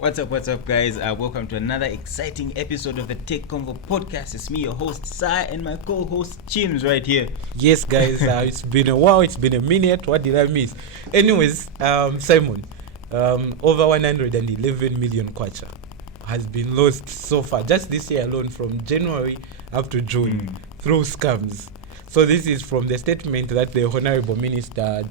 What's up, guys? Welcome to another exciting episode of the Tech Convo Podcast. It's me, your host, Sai, and my co-host, Chims, right here. Yes, guys, it's been a while, it's been a minute. What did I miss? Anyways, Simon, over 111 million kwacha has been lost so far, just this year alone, from January up to June, through scams. So this is from the statement that the Honorable Minister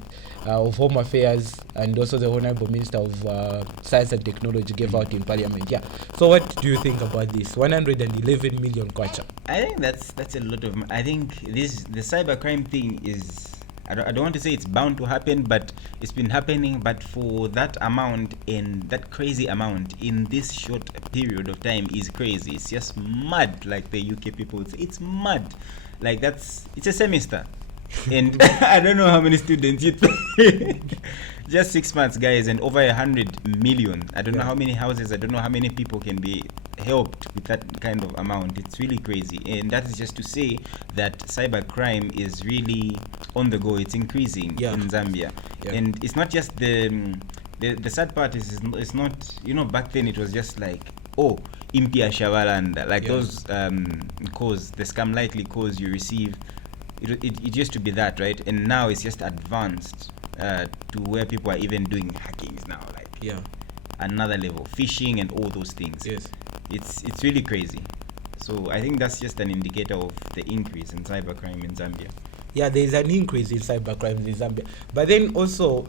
of Home Affairs and also the Honorable Minister of Science and Technology gave out in Parliament. Yeah. So what do you think about this? 111 million kwacha. I think that's a lot of. I think the cybercrime thing is. I don't want to say it's bound to happen, but it's been happening. But for that amount and that crazy amount in this short period of time is crazy. It's just mad, like the UK people would say. It's mad. Like it's a semester. And I don't know how many students you just 6 months, guys, and over 100 million. I don't know how many houses, I don't know how many people can be helped with that kind of amount. It's really crazy. And that is just to say that cybercrime is really on the go. It's increasing in Zambia. And it's not just the sad part is it's not, back then it was just like, impia shavalanda, like those calls, the scam likely calls you receive. It used to be that, right? And now it's just advanced to where people are even doing hackings now, like another level, phishing and all those things. It's really crazy. So I think that's just an indicator of the increase in cybercrime in Zambia. Yeah, there is an increase in cybercrime in Zambia. But then also,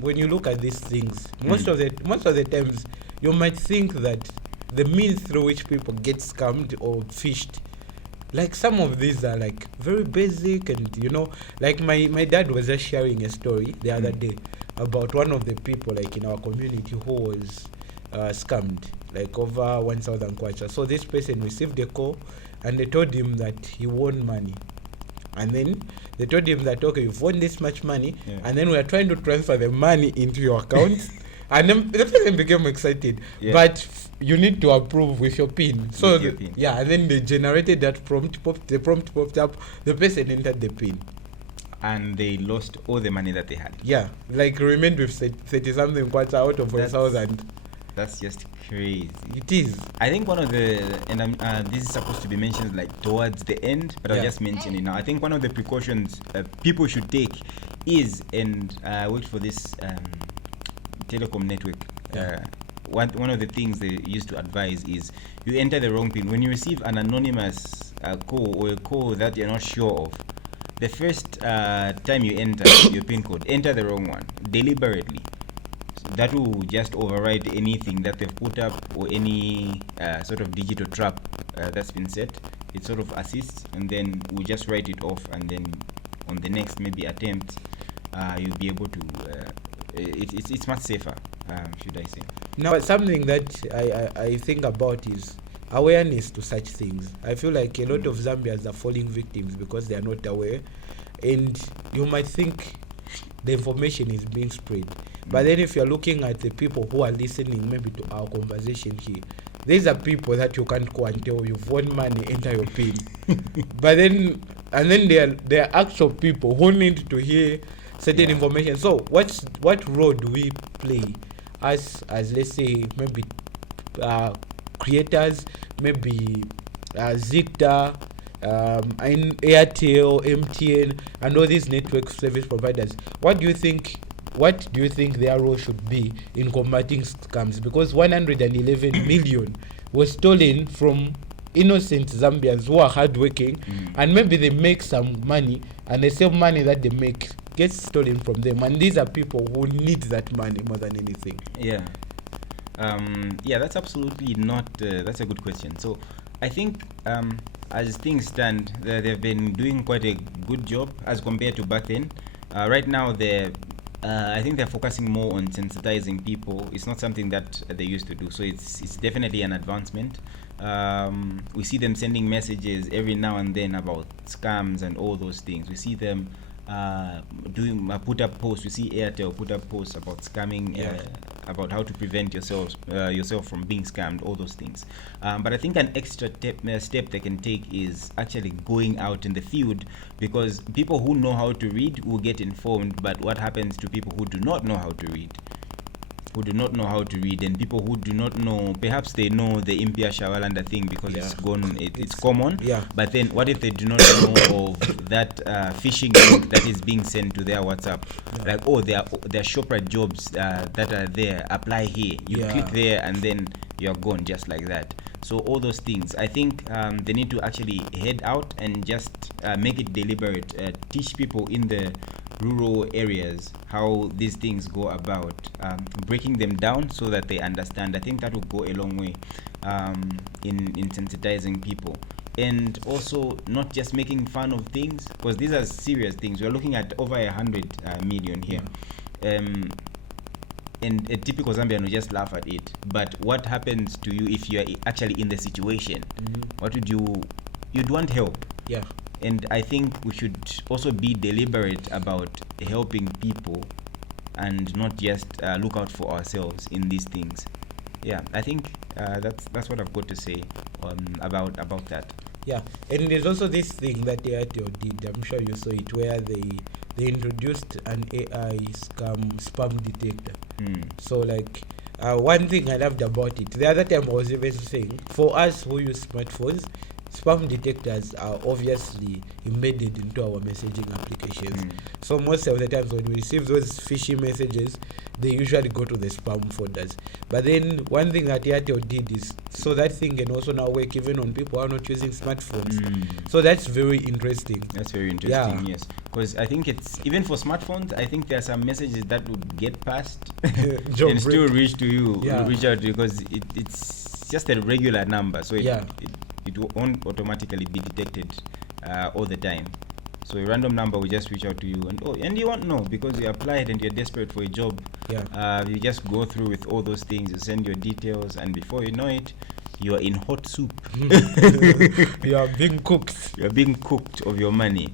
when you look at these things, most of the times you might think that the means through which people get scammed or phished, like some of these are like very basic, and like my dad was just sharing a story the other day about one of the people like in our community who was scammed like over 1,000 kwacha. So this person received a call and they told him that he won money, and then they told him that, okay, you've won this much money, and then we are trying to transfer the money into your account. And then the person became excited, but you need to approve with your PIN. So and then they generated that prompt. The prompt popped up. The person entered the PIN, and they lost all the money that they had. Yeah, like remained with 30 something kwacha out of 1,000. That's just crazy. It is. I think one of the, and this is supposed to be mentioned like towards the end, but I'll just mention it now. I think one of the precautions people should take is, and I worked for this telecom network. One of the things they used to advise is you enter the wrong PIN. When you receive an anonymous call or a call that you're not sure of, the first time you enter your PIN code, enter the wrong one deliberately. So that will just override anything that they've put up or any sort of digital trap that's been set. It sort of assists, and then we'll just write it off, and then on the next maybe attempt you'll be able to it's much safer, should I say. Now, something that I think about is awareness to such things. I feel like a lot of Zambians are falling victims because they are not aware, and you might think the information is being spread. But then if you're looking at the people who are listening maybe to our conversation here, these are people that you can't go and tell you've won money, enter your PIN. But then there are actual people who need to hear certain information. So what role do we play as let's say maybe creators, maybe ZICTA, Airtel, MTN, and all these network service providers? What do you think their role should be in combating scams? Because 111 million was stolen from innocent Zambians who are hardworking, and maybe they make some money, and the same money that they make gets stolen from them, and these are people who need that money more than anything. That's absolutely not that's a good question. So I think as things stand, they've been doing quite a good job as compared to back then. Right now I think they're focusing more on sensitizing people. It's not something that they used to do, so it's definitely an advancement. We see them sending messages every now and then about scams and all those things. We see them doing put up posts. We see Airtel put up posts about scamming, about how to prevent yourself from being scammed, all those things. But I think an extra step they can take is actually going out in the field, because people who know how to read will get informed. But what happens to people who do not know how to read? who do not know how to read, and people who do not know, perhaps they know the Impia Shawalanda thing because it's gone, it's common. Yeah. But then what if they do not know of that phishing link that is being sent to their WhatsApp? Yeah. Like, oh, there are ShopRite jobs that are there, apply here. You click there and then you're gone just like that. So all those things, I think they need to actually head out and just make it deliberate, teach people in the rural areas how these things go about, breaking them down so that they understand. I think that will go a long way in sensitizing people. And also not just making fun of things, because these are serious things. We're looking at over 100 million here. And a typical Zambian will just laugh at it. But what happens to you if you are actually in the situation? What would you'd want help. Yeah. And I think we should also be deliberate about helping people and not just look out for ourselves in these things. Yeah, I think that's what I've got to say about that. Yeah, and there's also this thing that AITO did. I'm sure you saw it, where they introduced an AI spam detector. So like one thing I loved about it, the other time I was even saying, for us who use smartphones, spam detectors are obviously embedded into our messaging applications. So most of the times when we receive those fishy messages, they usually go to the spam folders. But then one thing that Airtel did is, so that thing can also now work even on people who are not using smartphones. So that's very interesting. That's very interesting, yes. Because I think it's, even for smartphones, I think there are some messages that would get past and still reach to you, reach out to you, because it's just a regular number. So it won't automatically be detected all the time. So a random number will just reach out to you, and you won't know because you applied and you're desperate for a job. You just go through with all those things, you send your details, and before you know it, you are in hot soup. You are being cooked. You are being cooked of your money.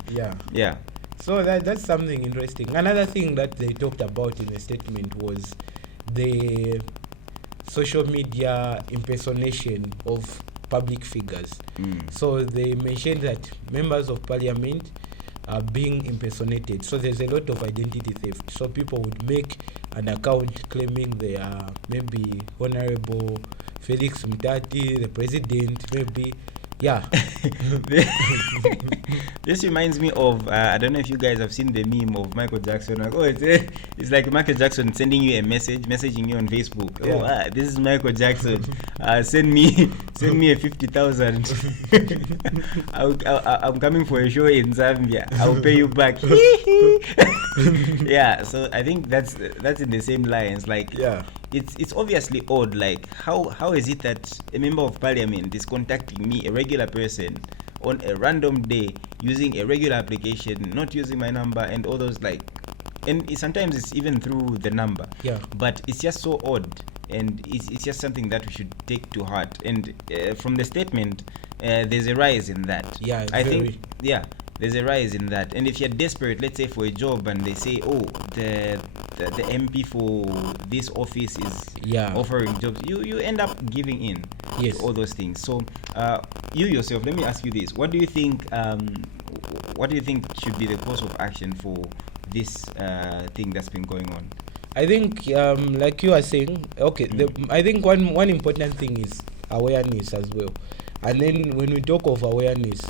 Yeah. So that's something interesting. Another thing that they talked about in the statement was the social media impersonation of public figures. So they mentioned that members of parliament are being impersonated. So there's a lot of identity theft. So people would make an account claiming they are maybe Honorable Felix Mutati, the president, maybe. This reminds me of I don't know if you guys have seen the meme of Michael Jackson. Like, it's like Michael Jackson sending you a messaging you on Facebook. This is Michael Jackson. Send me a 50,000. I'm coming for a show in Zambia. I'll pay you back. So I think that's in the same lines. Like, it's obviously odd. Like, how is it that a member of parliament is contacting me, a regular person, on a random day using a regular application, not using my number and all those, like, and sometimes it's even through the number. But it's just so odd, and it's just something that we should take to heart. And from the statement, there's a rise in that. I think there's a rise in that. And if you're desperate, let's say for a job, and they say, the MP for this office is offering jobs, you end up giving in to all those things. So you yourself, let me ask you this: what do you think should be the course of action for this thing that's been going on? I think like you are saying, I think one important thing is awareness as well. And then when we talk of awareness,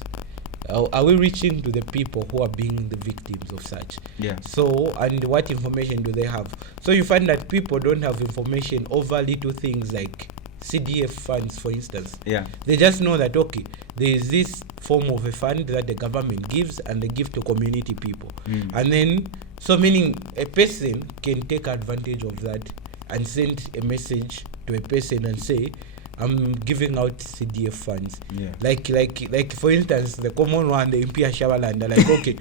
are we reaching to the people who are being the victims of such? So, and what information do they have? So you find that people don't have information over little things like CDF funds, for instance. They just know that there is this form of a fund that the government gives, and they give to community people. And then, so meaning a person can take advantage of that and send a message to a person and say, I'm giving out CDF funds. Like for instance, the common one, the Impia Shawaland, are like,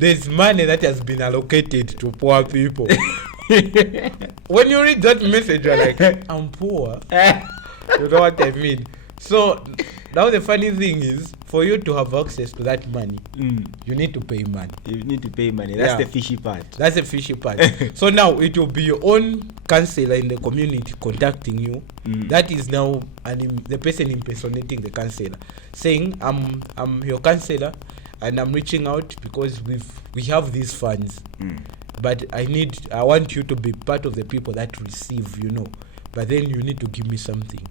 there's money that has been allocated to poor people. When you read that message, you're like, I'm poor. You know what I mean? So now the funny thing is, for you to have access to that money, you need to pay money. That's the fishy part. So now it will be your own councillor in the community contacting you. That is now the person impersonating the councillor, saying, I'm your councillor and I'm reaching out because we have these funds. but I want you to be part of the people that receive, but then you need to give me something.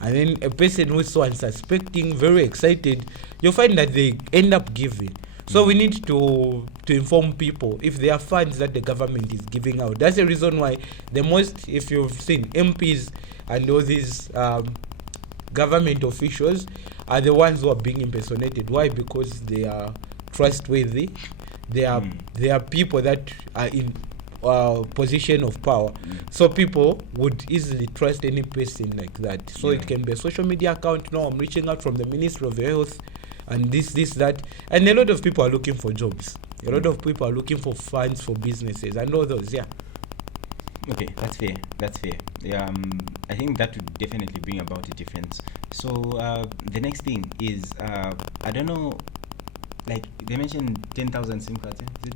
And then a person who is so unsuspecting, very excited, you'll find that they end up giving. So we need to inform people if there are funds that the government is giving out. That's the reason why if you've seen MPs and all these government officials are the ones who are being impersonated. Why? Because they are trustworthy. They are people that are in position of power. So people would easily trust any person like that. So it can be a social media account. No, I'm reaching out from the Ministry of Health and this, that. And a lot of people are looking for jobs. A lot of people are looking for funds for businesses and all those, Okay, that's fair. Yeah, I think that would definitely bring about a difference. So the next thing is, I don't know, like they mentioned 10,000 SIM cards. Is it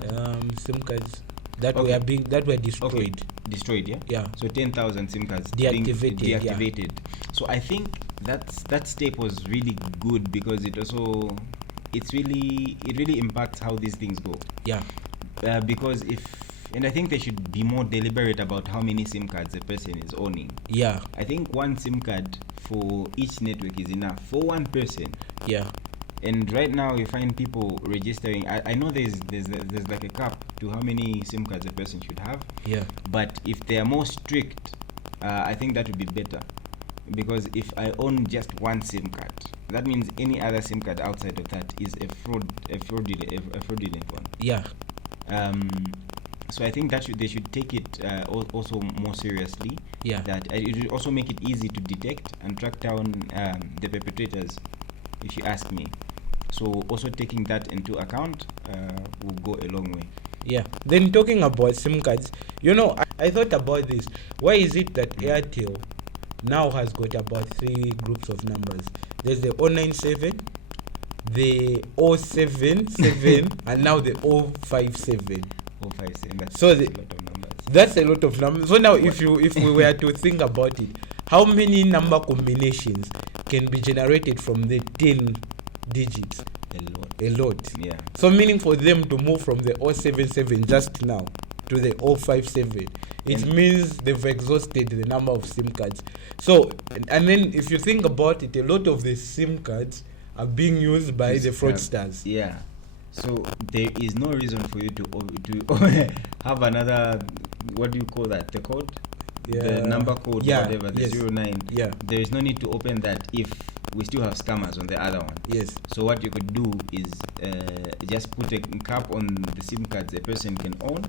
10,000? SIM cards that were destroyed. Okay. Destroyed, yeah. Yeah. So 10,000 SIM cards deactivated. Deactivated. Yeah. So I think that step was really good because it really impacts how these things go. Yeah. Because I think they should be more deliberate about how many SIM cards a person is owning. Yeah. I think one SIM card for each network is enough for one person. Yeah. And right now you find people registering. I know there's like a cap to how many SIM cards a person should have. Yeah. But if they are more strict, I think that would be better. Because if I own just one SIM card, that means any other SIM card outside of that is a fraudulent one. Yeah. So I think that they should take it also more seriously. Yeah. That it will also make it easy to detect and track down the perpetrators, if you ask me. So also taking that into account will go a long way. Yeah. Then talking about SIM cards, I thought about this. Why is it that Airtel now has got about 3 groups of numbers? There's the 097, the 077, and now the 057. 057. That's So a lot of numbers. That's a lot of numbers. So now, if we were to think about it, how many number combinations can be generated from the 10 digits? A lot. Yeah. So meaning for them to move from the 077 just now to the 057, it means they've exhausted the number of SIM cards. So, and then if you think about it, a lot of the SIM cards are being used by the fraudsters. Yeah. So there is no reason for you to have another, what do you call that? The code? Yeah. The number code, whatever, the 09. Yeah. There is no need to open that if we still have scammers on the other one. Yes. So what you could do is just put a cap on the SIM cards a person can own.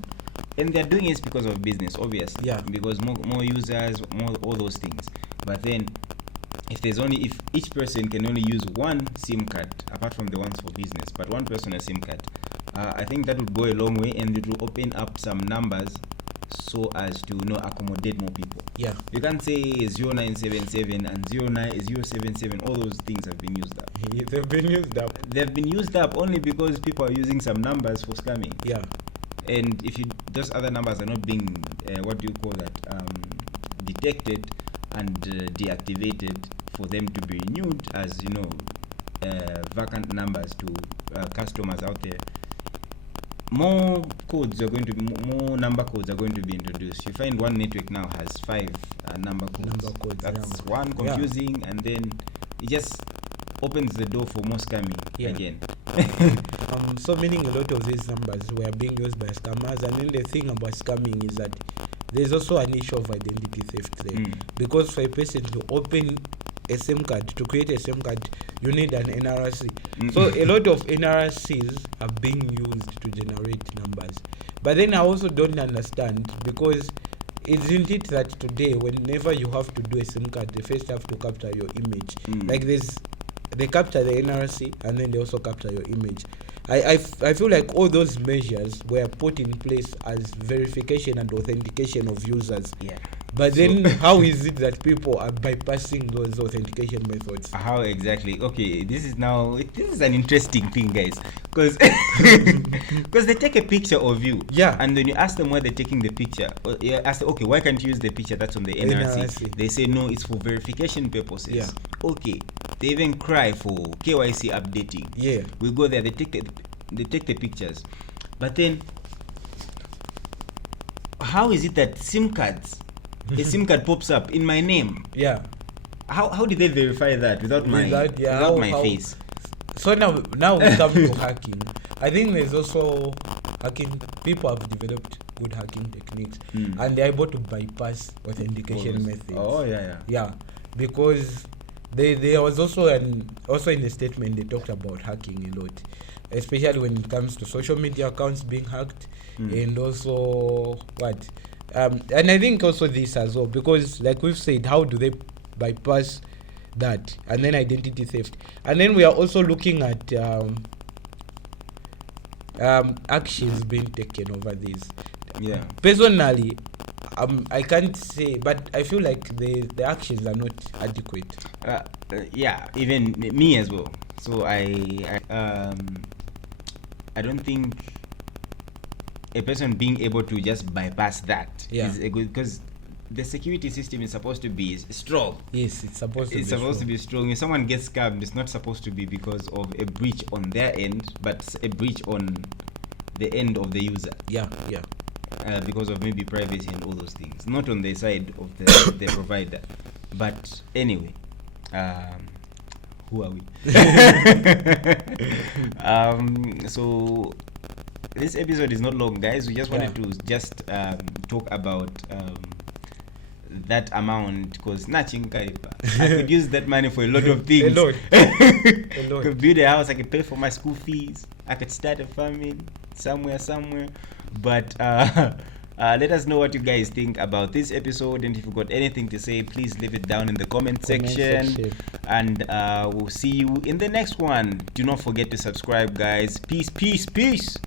And they're doing it because of business, obviously. Yeah. Because more users, all those things. But then if each person can only use one SIM card, apart from the ones for business, but one person a SIM card, I think that would go a long way, and it will open up some numbers so as to accommodate more people. Yeah. You can't say 0977 and 077. All those things have been used up. They've been used up. They've been used up only because people are using some numbers for scamming. Yeah. And if those other numbers are not being detected and deactivated for them to be renewed as vacant numbers to customers out there, more number codes are going to be introduced. You find one network now has 5 number codes. That's one confusing, and then it just opens the door for more scamming again. So meaning a lot of these numbers were being used by scammers, and then the thing about scamming is that there's also an issue of identity theft there. Because for a person to open a SIM card, to create a SIM card, you need an NRC. So a lot of NRCs are being used to generate numbers. But then I also don't understand, because isn't it that today, whenever you have to do a SIM card, they first have to capture your image. Like they capture the NRC and then they also capture your image. I feel like all those measures were put in place as verification and authentication of users. Yeah. But then how is it that people are bypassing those authentication methods? How exactly? Okay, this is an interesting thing, guys, because they take a picture of you, and then you ask them why they're taking the picture. You ask them, okay, why can't you use the picture that's on the NRC? They say no, it's for verification purposes. Yeah. Okay, they even cry for KYC updating. Yeah. We go there, they take the pictures, but then how is it that SIM cards, a SIM card pops up in my name? Yeah. How did they verify that without my face? So now we come to hacking. I think there's also hacking. People have developed good hacking techniques, and they're able to bypass authentication methods. Oh yeah. Yeah, because there was also in the statement they talked about hacking a lot, especially when it comes to social media accounts being hacked, and also and I think also this as well, because like we've said, how do they bypass that? And then identity theft, and then we are also looking at actions being taken over this. Yeah. Personally, I can't say, but I feel like the actions are not adequate. Yeah, even me as well. So I don't think a person being able to just bypass that is a good, because the security system is supposed to be strong. Yes, it's supposed to be strong. If someone gets scammed, it's not supposed to be because of a breach on their end, but a breach on the end of the user. Yeah. Because of maybe privacy and all those things, not on the side of the provider. But anyway, who are we? So this episode is not long, guys. We just wanted to talk about that amount, because I could use that money for a lot of things. A lot. I could build a house, I could pay for my school fees, I could start a family somewhere. But let us know what you guys think about this episode, and if you've got anything to say, please leave it down in the comment section. And we'll see you in the next one. Do not forget to subscribe, guys. Peace.